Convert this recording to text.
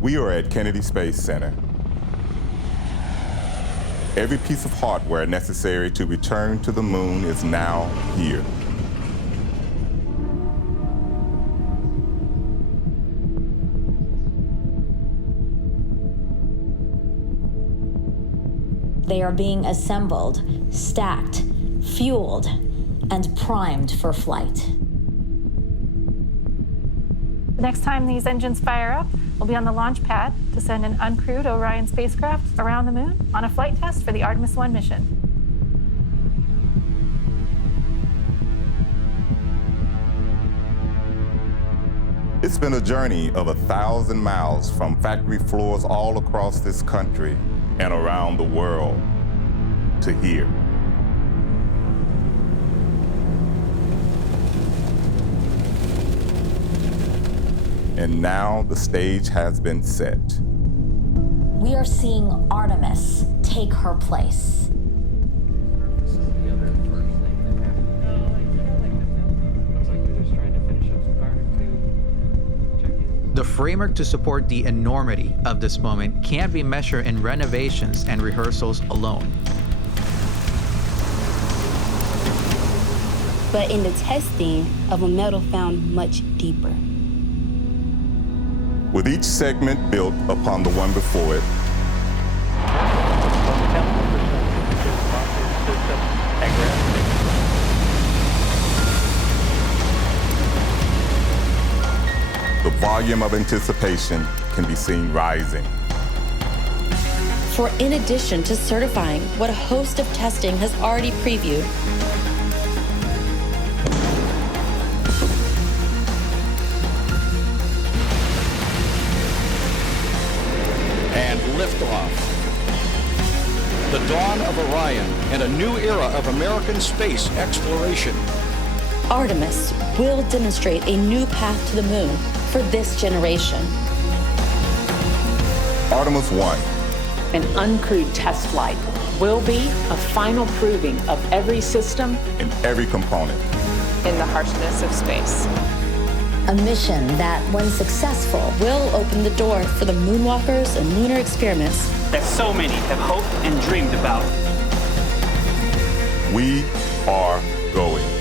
We are at Kennedy Space Center. Every piece of hardware necessary to return to the moon is now here. They are being assembled, stacked, fueled, and primed for flight. The next time these engines fire up, we'll be on the launch pad to send an uncrewed Orion spacecraft around the moon on a flight test for the Artemis I mission. It's been a journey of 1,000 miles from factory floors all across this country and around the world to here. And now the stage has been set. We are seeing Artemis take her place. The framework to support the enormity of this moment can't be measured in renovations and rehearsals alone. But in the testing of a metal found much deeper. With each segment built upon the one before it, the volume of anticipation can be seen rising. For in addition to certifying what a host of testing has already previewed, and liftoff. The dawn of Orion and a new era of American space exploration. Artemis will demonstrate a new path to the moon for this generation. Artemis I. An uncrewed test flight will be a final proving of every system In every component. in the harshness of space. A mission that, when successful, Will open the door for the moonwalkers and lunar experiments that so many have hoped and dreamed about. We are going.